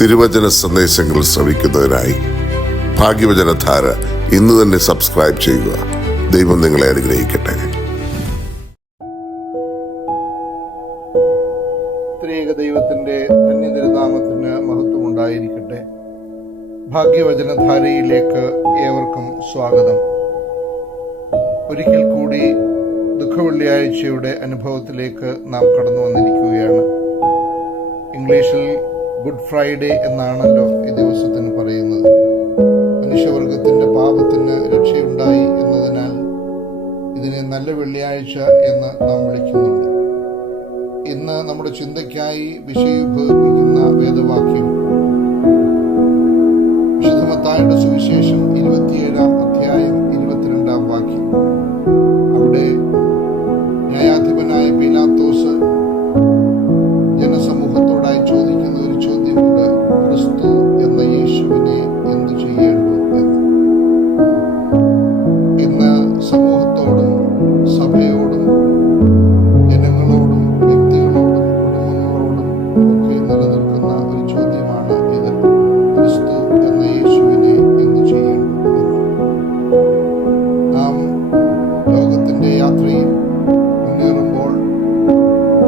തിരുവചന സന്ദേശങ്ങൾ ശ്രവിക്കുന്നതിനായി ഭാഗ്യവചനധാര ഇന്ന് തന്നെ സബ്സ്ക്രൈബ് ചെയ്യുക. ദൈവം നിങ്ങളെ അനുഗ്രഹിക്കട്ടെ. ത്രിയേക ദൈവത്തിന്റെ ധന്യതിരുനാമത്തിന് മഹത്വം ഉണ്ടായിരിക്കട്ടെ. ഭാഗ്യവചനധാരയിലേക്ക് ഏവർക്കും സ്വാഗതം. ഒരിക്കൽ കൂടി ദുഃഖവെള്ളിയാഴ്ചയുടെ അനുഭവത്തിലേക്ക് നാം കടന്നു വന്നിരിക്കുകയാണ്. ഇംഗ്ലീഷിൽ ഗുഡ് ഫ്രൈഡേ എന്നാണല്ലോ ഈ ദിവസത്തിന് പറയുന്നത്. മനുഷ്യവർഗത്തിന്റെ പാപത്തിന് രക്ഷയുണ്ടായി എന്നതിനാൽ ഇതിനെ നല്ല വെള്ളിയാഴ്ച എന്ന് നാം വിളിക്കുന്നുണ്ട്. ഇന്ന് നമ്മുടെ ചിന്തയ്ക്കായി വിഷയീഭവിപ്പിക്കുന്ന വേദവാക്യം വിശുദ്ധ മത്തായിയുടെ സുവിശേഷം 27-ാം അധ്യായം 22-ാം വാക്യം. അവിടെ ന്യായാധിപനായ പീലാത്തോസ് ജനസമൂഹത്തോടായി ചോദിക്കുന്ന ഒരു ചോദ്യമുണ്ട്: ക്രിസ്തു എന്ന യേശുവിനെ എന്തു ചെയ്യേണ്ടു എന്ന്. ഇന്ന് സമൂഹത്തോടും സഭയോടും ജനങ്ങളോടും വ്യക്തികളോടും കുടുംബങ്ങളോടും ഒക്കെ നിലനിൽക്കുന്ന ഒരു ചോദ്യമാണ് ഇത്. ക്രിസ്തു എന്ന യേശുവിനെ എന്തു ചെയ്യേണ്ടു എന്ന്. നാം ലോകത്തിന്റെ യാത്രയിൽ മുന്നേറുമ്പോൾ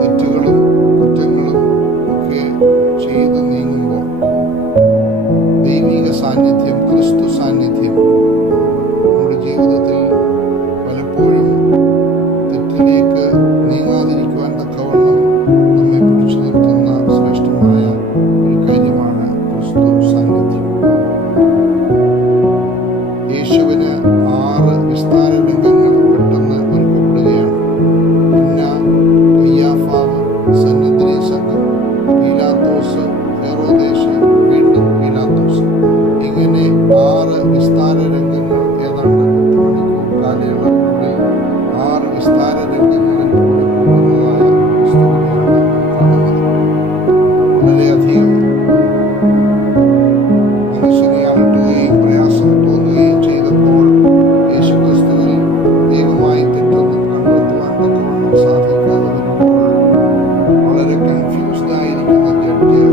തെറ്റുകളും കുറ്റങ്ങളും ഒക്കെ ചെയ്ത് നീങ്ങുമ്പോൾ ദൈവിക സാന്നിധ്യം, ക്രിസ്തു സാന്നിധ്യം നമ്മുടെ ജീവിതത്തിൽ പലപ്പോഴും തെറ്റിലേക്ക് നീങ്ങാതിരിക്കുവാൻ തക്കവണ്ണം നമ്മെ പിടിച്ചു നിർത്തുന്ന ശ്രേഷ്ഠമായ ഒരു കാര്യമാണ് ക്രിസ്തു സാന്നിധ്യം. യേശുവിന് 6 വിസ്താര രംഗങ്ങൾ പെട്ടെന്ന് ഒരുക്കപ്പെടുകയാണ്. പിന്നെ കയ്യാഫാവ്, സന്നദ്ധി സംഘം, പീലാത്തോസ്, ഹെറോദേശ്, വീണ്ടും പീലാത്തോസ്. ഇങ്ങനെ 6 വിസ്താര രംഗങ്ങൾ ഏതാണ്ട് 10 മണിക്കൂർ കാലയളവിനുള്ളിൽ 6 വിസ്താര രംഗങ്ങളിൽ കൂടി പോകുന്നതായ ക്രിസ്തുവിനെയാണ് കാണുന്നത്. വളരെയധികം മനസ്സിനെ അലട്ടുകയും പ്രയാസം തോന്നുകയും ചെയ്തപ്പോൾ യേശുക്രിസ്തുവിൽ ദൈവമായി തെറ്റൊന്നും കണ്ടെത്തുവാൻ തക്കവണ്ണം സാധിക്കാതെ വരുമ്പോൾ വളരെ കൺഫ്യൂസ്ഡ് ആയിരിക്കുന്ന ജഡ്ജ്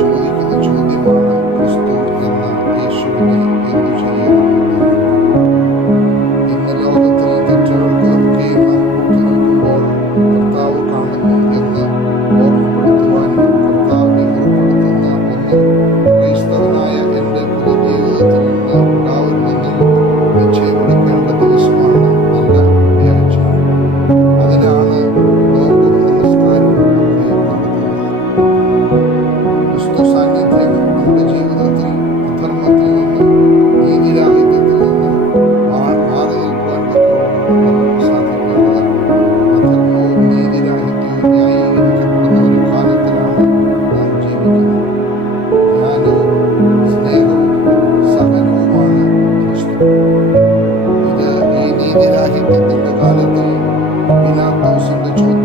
ചോദിക്കുന്ന ചോദ്യമാണ്: ക്രിസ്തു എന്ന യേശുവിനെ എന്തു ചെയ്യണം? ഇന്ന് ലോകത്തിൽ തെറ്റുകൾക്ക് ഒക്കെയും നാം കൂട്ടി നിൽക്കുമ്പോൾ കർത്താവ് കാണുന്നു എന്ന് ഓർമ്മപ്പെടുത്തുവാനും കർത്താവിനെ മുറിപ്പെടുത്തുന്ന ഒന്നും ക്രൈസ്തവനായ എൻ്റെ പൊതുജീവിതത്തിൽ നിന്ന് ഉണ്ടാവരുതെന്നും നിശ്ചയമെടുക്കേണ്ട ദിവസമാണ് നല്ല വെള്ളിയാഴ്ച. അതിനാണ് നോമ്പും നമസ്കാരവും ഒക്കെ നടത്തുന്നത്. ക്രിസ്തു സാന്നിധ്യം നമ്മുടെ ജീവിതത്തിൽ അധർമ്മത്തിൽ നിന്നും നീതിരാഹിത്യത്തിൽ നിന്നും മാറി നിൽക്കുവാൻ തക്കവണ്ണം നമുക്ക് സാധിക്കേണ്ടതാണ്. അധർമ്മവും നീതിരാഹിത്യവും ന്യായീകരിക്കപ്പെടുന്ന ഒരു കാലത്തിലാണ് നാം ജീവിക്കുന്നത്. ജ്ഞാനവും സ്നേഹവും സഹനവുമാണ് ക്രിസ്തു. ഇത് ഈ നീതിരാഹിത്യത്തിന്റെ കാലത്തിൽ പീലാത്തോസിന്റെ ചോദ്യം